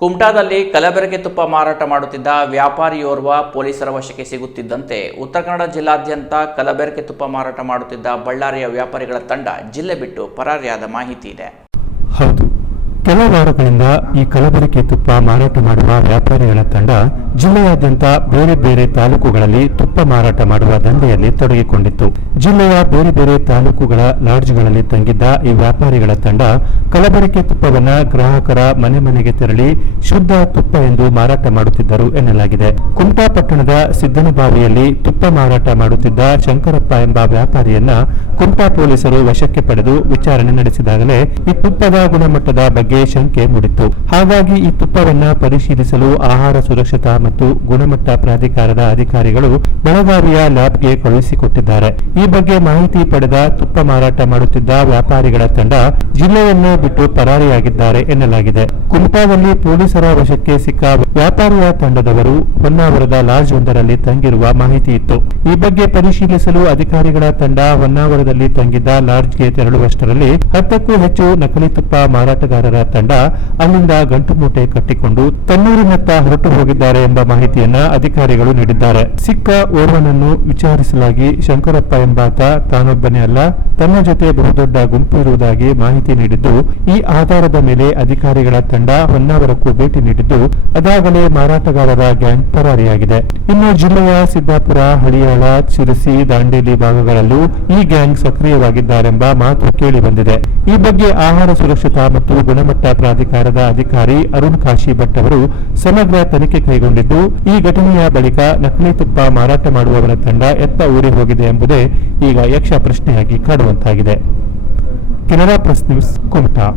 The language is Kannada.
ಕುಮಟಾದಲ್ಲಿ ಕಲಬೆರಕೆ ತುಪ್ಪ ಮಾರಾಟ ಮಾಡುತ್ತಿದ್ದ ವ್ಯಾಪಾರಿಯೋರ್ವ ಪೊಲೀಸರ ವಶಕ್ಕೆ ಸಿಗುತ್ತಿದ್ದಂತೆ ಉತ್ತರ ಕನ್ನಡ ಜಿಲ್ಲಾದ್ಯಂತ ಕಲಬೆರಕೆ ತುಪ್ಪ ಮಾರಾಟ ಮಾಡುತ್ತಿದ್ದ ಬಳ್ಳಾರಿಯ ವ್ಯಾಪಾರಿಗಳ ತಂಡ ಜಿಲ್ಲೆ ಬಿಟ್ಟು ಪರಾರಿಯಾದ ಮಾಹಿತಿ ಇದೆ. ಹೌದು. ಕೆಲ ವಾರಗಳಿಂದ ಈ ಕಲಬೆರಕೆ ತುಪ್ಪ ಮಾರಾಟ ಮಾಡುವ ವ್ಯಾಪಾರಿಗಳ ತಂಡ ಜಿಲ್ಲೆಯಾದ್ಯಂತ ಬೇರೆ ಬೇರೆ ತಾಲೂಕುಗಳಲ್ಲಿ ತುಪ್ಪ ಮಾರಾಟ ಮಾಡುವ ದಂಧೆಯಲ್ಲಿ ತೊಡಗಿಕೊಂಡಿತ್ತು. ಜಿಲ್ಲೆಯ ಬೇರೆ ಬೇರೆ ತಾಲೂಕುಗಳ ಲಾಡ್ಜ್ಗಳಲ್ಲಿ ತಂಗಿದ್ದ ಈ ವ್ಯಾಪಾರಿಗಳ ತಂಡ ಕಲಬೆರಕೆ ತುಪ್ಪವನ್ನ ಗ್ರಾಹಕರ ಮನೆ ಮನೆಗೆ ತೆರಳಿ ಶುದ್ಧ ತುಪ್ಪ ಎಂದು ಮಾರಾಟ ಮಾಡುತ್ತಿದ್ದರು ಎನ್ನಲಾಗಿದೆ. ಕುಮಟಾ ಪಟ್ಟಣದ ಸಿದ್ದನಬಾವಿಯಲ್ಲಿ ತುಪ್ಪ ಮಾರಾಟ ಮಾಡುತ್ತಿದ್ದ ಶಂಕರಪ್ಪ ಎಂಬ ವ್ಯಾಪಾರಿಯನ್ನ ಕುಮಟಾ ಪೊಲೀಸರು ವಶಕ್ಕೆ ಪಡೆದು ವಿಚಾರಣೆ ನಡೆಸಿದಾಗಲೇ ಈ ತುಪ್ಪದ ಗುಣಮಟ್ಟದ ಬಗ್ಗೆ ಶಂಕೆ ಮೂಡಿತ್ತು. ಹಾಗಾಗಿ ಈ ತುಪ್ಪವನ್ನ ಪರಿಶೀಲಿಸಲು ಆಹಾರ ಸುರಕ್ಷತಾ ಮತ್ತು ಗುಣಮಟ್ಟ ಪ್ರಾಧಿಕಾರದ ಅಧಿಕಾರಿಗಳು ಬೆಳಗಾವಿಯ ಲ್ಯಾಬ್ಗೆ ಕಳುಹಿಸಿಕೊಟ್ಟಿದ್ದಾರೆ. ಈ ಬಗ್ಗೆ ಮಾಹಿತಿ ಪಡೆದ ತುಪ್ಪ ಮಾರಾಟ ಮಾಡುತ್ತಿದ್ದ ವ್ಯಾಪಾರಿಗಳ ತಂಡ ಜಿಲ್ಲೆಯನ್ನು ಬಿಟ್ಟು ಪರಾರಿಯಾಗಿದ್ದಾರೆ ಎನ್ನಲಾಗಿದೆ. ಕುಮಟಾದಲ್ಲಿ ಪೊಲೀಸರ ವಶಕ್ಕೆ ಸಿಕ್ಕ ವ್ಯಾಪಾರಿಯ ತಂಡದವರು ಹೊನ್ನಾವರದ ಲಾಡ್ಜ್ ಒಂದರಲ್ಲಿ ತಂಗಿರುವ ಮಾಹಿತಿ ಇತ್ತು. ಈ ಬಗ್ಗೆ ಪರಿಶೀಲಿಸಲು ಅಧಿಕಾರಿಗಳ ತಂಡ ಹೊನ್ನಾವರದಲ್ಲಿ ತಂಗಿದ್ದ ಲಾಡ್ಜ್ಗೆ ತೆರಳುವಷ್ಟರಲ್ಲಿ ಹತ್ತಕ್ಕೂ ಹೆಚ್ಚು ನಕಲಿ ತುಪ್ಪ ಮಾರಾಟಗಾರರ ತಂಡ ಅಲ್ಲಿಂದ ಗಂಟು ಮೂಟೆ ಕಟ್ಟಿಕೊಂಡು ತನ್ನೂರಿನತ್ತ ಹೊರಟು ಹೋಗಿದ್ದಾರೆ ಎಂಬ ಮಾಹಿತಿಯನ್ನ ಅಧಿಕಾರಿಗಳು ನೀಡಿದ್ದಾರೆ. ಸಿಕ್ಕ ಓರ್ವನನ್ನು ವಿಚಾರಿಸಲಾಗಿ ಶಂಕರಪ್ಪ ಎಂಬಾತ ತಾನೊಬ್ಬನೇ ಅಲ್ಲ, ತನ್ನ ಜೊತೆ ಬಹುದೊಡ್ಡ ಗುಂಪು ಇರುವುದಾಗಿ ಮಾಹಿತಿ ನೀಡಿದ್ದು, ಈ ಆಧಾರದ ಮೇಲೆ ಅಧಿಕಾರಿಗಳ ತಂಡ ಹೊನ್ನಾವರಕ್ಕೂ ಭೇಟಿ ನೀಡಿದ್ದು, ಅದಾಗಲೇ ಮಾರಾಟಗಾರರ ಗ್ಯಾಂಗ್ ಪರಾರಿಯಾಗಿದೆ. ಇನ್ನು ಜಿಲ್ಲೆಯ ಸಿದ್ದಾಪುರ, ಹಳಿಯಾಳ, ಶಿರಸಿ, ದಾಂಡೇಲಿ ಭಾಗಗಳಲ್ಲೂ ಈ ಗ್ಯಾಂಗ್ ಸಕ್ರಿಯವಾಗಿದ್ದಾರೆಂಬ ಮಾತು ಕೇಳಿ ಬಂದಿದೆ. ಈ ಬಗ್ಗೆ ಆಹಾರ ಸುರಕ್ಷತಾ ಮತ್ತು ಗುಣಮಟ್ಟ ಪ್ರಾಧಿಕಾರದ ಅಧಿಕಾರಿ ಅರುಣ್ ಕಾಶಿ ಭಟ್ ಅವರು ಸಮಗ್ರ ತನಿಖೆ ಈ ಘಟನೆಯ ಬಳಿಕ ನಕಲಿ ತುಪ್ಪ ಮಾರಾಟ ಮಾಡುವವರ ತಂಡ ಎತ್ತ ಊರಿ ಹೋಗಿದೆ ಎಂಬುದೇ ಈಗ ಯಕ್ಷ ಪ್ರಶ್ನೆಯಾಗಿ ಕಾಡುವಂತಾಗಿದೆ. Canara press news Kumta.